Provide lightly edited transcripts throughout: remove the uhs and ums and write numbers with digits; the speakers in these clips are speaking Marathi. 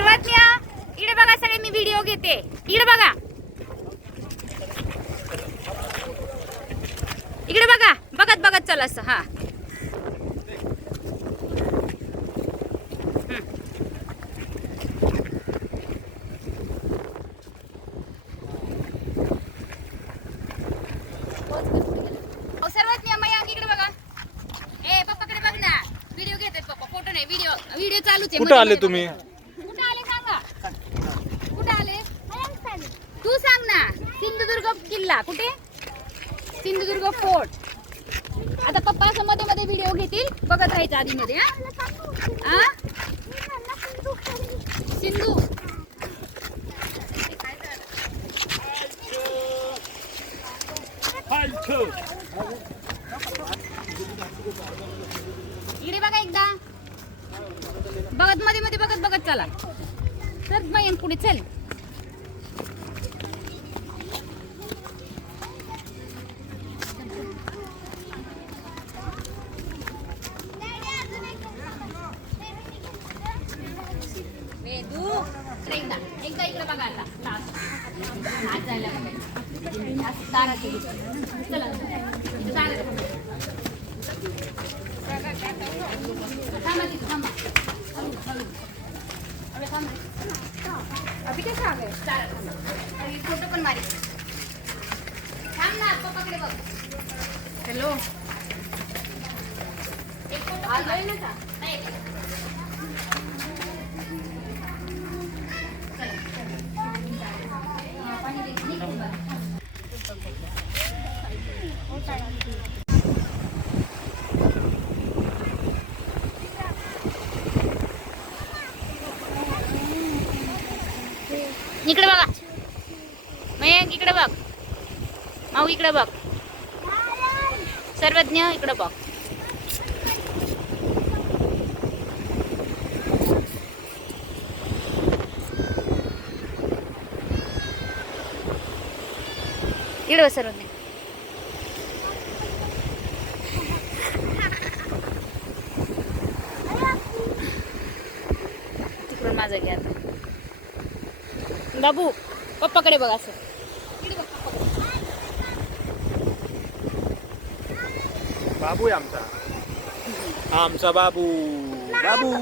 सर्वज्ञ इकडे बघा, सगळे मी व्हिडिओ घेते. इकडे बघा, इकडे बघा, बघत बघत चल असं. हा सर्वज्ञ मयांक इकडे बघा. ए पप्पाकडे बघ ना, व्हिडिओ घेते पप्पा, फोटो नाही, व्हिडिओ व्हिडिओ चालूच आहे. कुठे आले तुम्ही? कुठे आले सांगा, कुठे आले तू सांग ना. सिंधुदुर्ग किल्ला कुठे, सिंधुदुर्ग फोर्ट. आता पप्पा असं मध्ये मध्ये व्हिडिओ घेतील, बघत राहायचं आधी मध्ये. हा सिंधू इकडे बघा एकदा, बघत मध्ये मध्ये बघत बघत चला. तर मग पुढे चल. एकदा एकदा इकडे बघा. आता आज जायला तारा केली. चला थांबा तिथे, थांबा. अभी कैसे आ गए? अरे फोटो पण मारी. थांब ना, पप्पाकडे बघ. हॅलो, एक फोटो आलोय ना का? नाही इकडे बघा मयंक, इकडे बघ. माऊ इकडे बघ. सर्वज्ञ इकडे बघ. इकडे बघ सर्वज्ञ. तिकडून माझं घ्या. आता बाबू पप्पाकडे बघ असं. बाबू आहे आमचा, आमचा बाबू. बाबू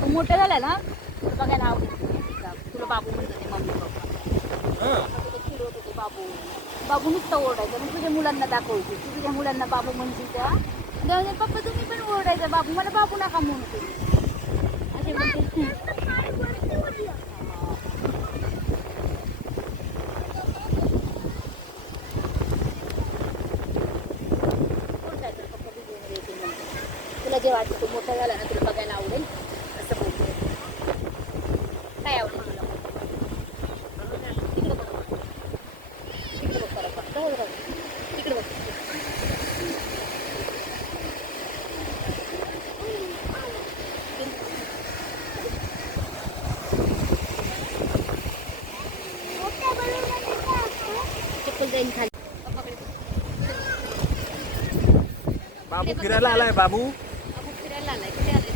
तू मोठं झाला ना, बघायला आवडेल तुला. बाबू म्हणतो ते मम्मी पप्पा. चिडवत होते बाबू. बाबू नुसतं ओरडायचं. मग तुझ्या मुलांना दाखवायचे, तू तुझ्या मुलांना बाबू म्हणते त्या. पप्पा तुम्ही पण ओरडायचं, बाबू मला बाबू नका म्हणतो असे म्हणते. तुला जे वाटतं तू मोठा झाला ना, तुला बघायला आवडेल असं बोलतो. काय आवडेल तुला? तिकडे बघ, तिकडे बघ, तिकडे बघ. चप्पल जाईन खाली. बाबू फिरायला आलाय. बाबू फिरायला आलाय. कुठे आलाय?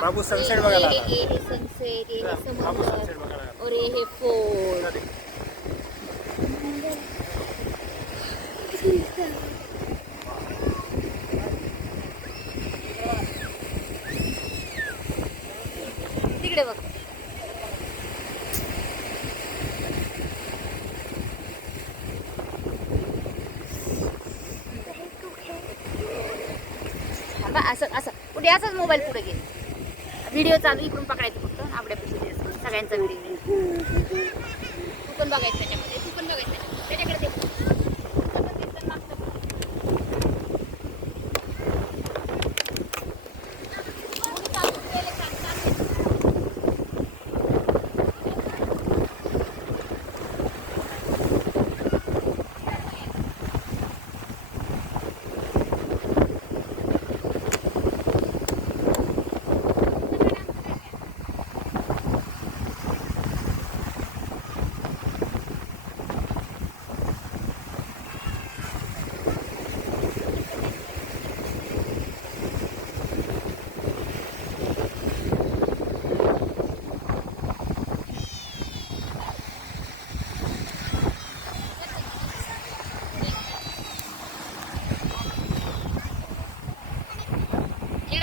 बाबू सनसेट बघायला आला. हे सनसेट, हे बाबू समुद्र सनसेट बघायला आला. और हे फोर्ट. तिकडे बघ. असं असं पुढे असंच मोबाईल पुढे घे. व्हिडिओ चालू, इकडून पकडायचं फक्त. आपल्या सगळ्यांचा व्हिडिओ तू पण बघायचं त्याच्यामध्ये, तू पण बघायचं त्याच्याकडे.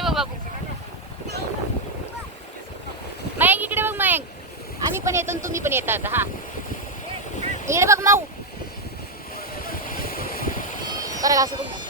इकडे बघ बाबू. मयंक इकडे बघ मयंक. आम्ही पण येतो आणि तुम्ही पण येता आता. हा इकडे बघ माऊ. बरं असं बघ.